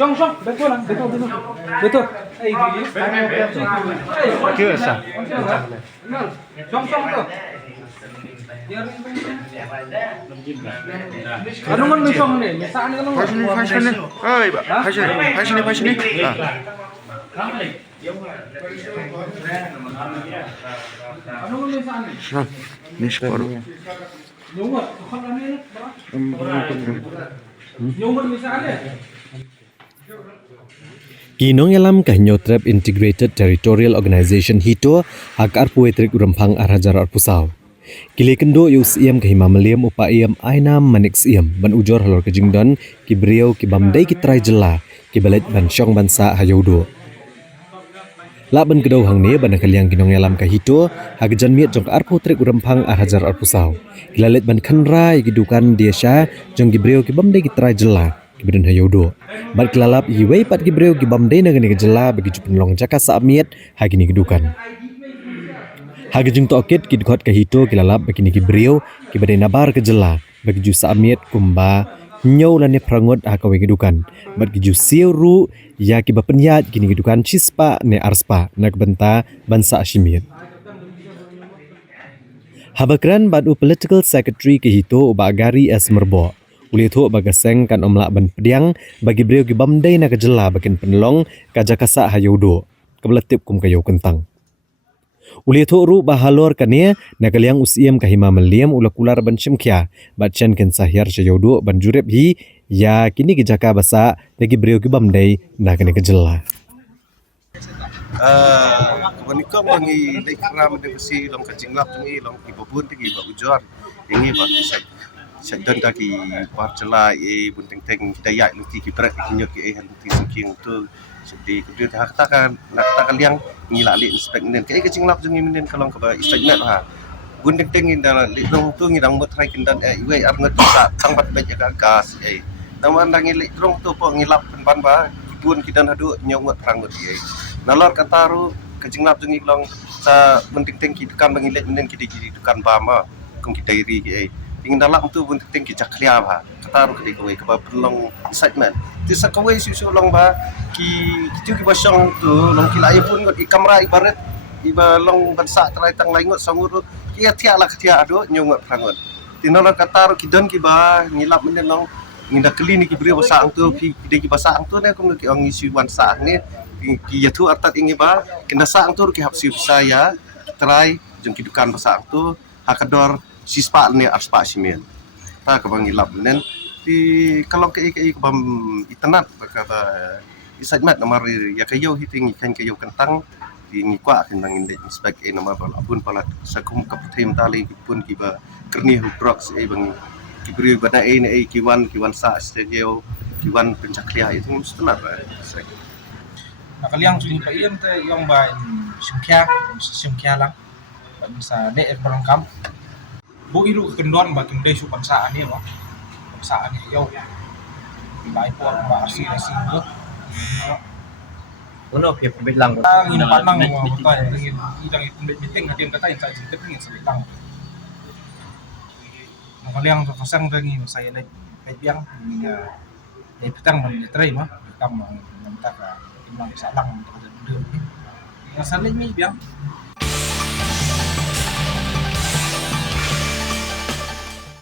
Song, betul lah, betul. Chưa sao? Song tuh. Ano man may song nih, misalnya kan Fashion ni. Oi, fashion ni. Ah. ano man misalnya? Nah, ni separuh. Nyungot, kan ano yun? Nyungot misalnya. Kinong alam kahnyo Trap Integrated Territorial Organization hito akar puetrik urempang arhajar arpusaw. Kili kendo yus iam kahima meliam upa iam ainam manix iam ban ujor halor kejingdon ki beriau ki bamdai ki trai jela ki balet ban syong bansa hayaudo. La ban kedau hang ne ban kaliang kinong alam kahito hagajan miet jong arpu trik urempang arhajar arpusaw. Kilalet ban khanrai gidukan diasya jong ki beriau ki bamdai ki trai jela kibeden hayaudo. Bat kelalap iwei pat gibreu gibamde na gani gejela bagi jupin long jaka saamiet hagini gedukan. Hagajung tokit kidkot kahito kilalap bagi ni gibreu kibade nabar gejela bagi ju saamiet kumba nyau lane prangot hakawe gedukan. Bat giju siuru ya kibapenyat gini gedukan cispa ne arspa nak benta bansa asyimiet. Habakran badu political secretary kahito uba agari es merbo. Uli tu bagaseng kan omlak ban pediang bagi beliau ki bamdai na kejela bakin penlong kaja kasak hayaudo kebeletip kum kayau kentang. Uli tu ru bahalor kania na kaliang usiam kahima meliam ula kular ban syemkia batchen ken sahyar sayaudo ban jurep hi ya kini kejaka basa bagi beliau ki bamdai na kene kejela. Kebanyakan orang ini lekra mendepresi long kajinglap tungi long ibabun tigi ba ujor ini ba Sedon dagi parcela bunting teng daya luti kibrat kinyo ki luti singking tu jadi kemudian katakan liang ngilak li inspect nen ke kajinglap tungi menen kalong ka statement ha bunting teng inda lidong tu ngidang mot try kindan iwe arnget sa tangbat baja gas naman nang ngilik drong tu po ngilap ban ba bun kidan hadu nyongot prangut nalor kataru kajinglap tungi long sa bunting teng ki dukan bangilet menen ki dukan bama kung ki diary ki ingin dalam tu pun tinggi cakliap ha kataru ke kawai ke belong excitement ti sakawai susu long ba ki basang tu long kilai pun ngot kamera ibarat long bansa trai tang laingot sangur ki atia lah ketia ado nyongot prangot tinala kataru kidon ki ba ngilap menen long nginda keli ni ki beri basang tu ki ki basang tu ne kum ki ong isi wansa ni ki yatu atat ingi ba kena sang tu ki hapsi saya trai jong ki dukan basang tu hakador sispa ni arspa simen ta ka bangilap nen di kalau ke bam itenat kata isajmat nomor ya kayo hiting ikan kayo kentang di ngikwa kan bangin de spek nomor abun pala sakum kaputim tali pun kiba kerni huprox bang kibri bana kiwan sa studio kiwan pencaklia itu stenat Nakaliang suni pa iyam te yung ba sumkya lang sa de berangkam bu ilu kendon ba kimde su bansaan ni ba bansaan ni yo ibai po ba arsi go Uno pia pembilang ngin panang mo ta ngin idang meeting ngatin kata sa jitep ngin sa bitang nakaliang to kasang ngin saya na biang ni pitang man try ma bitang man ta ka imang sa lang ta de nga salin mi biang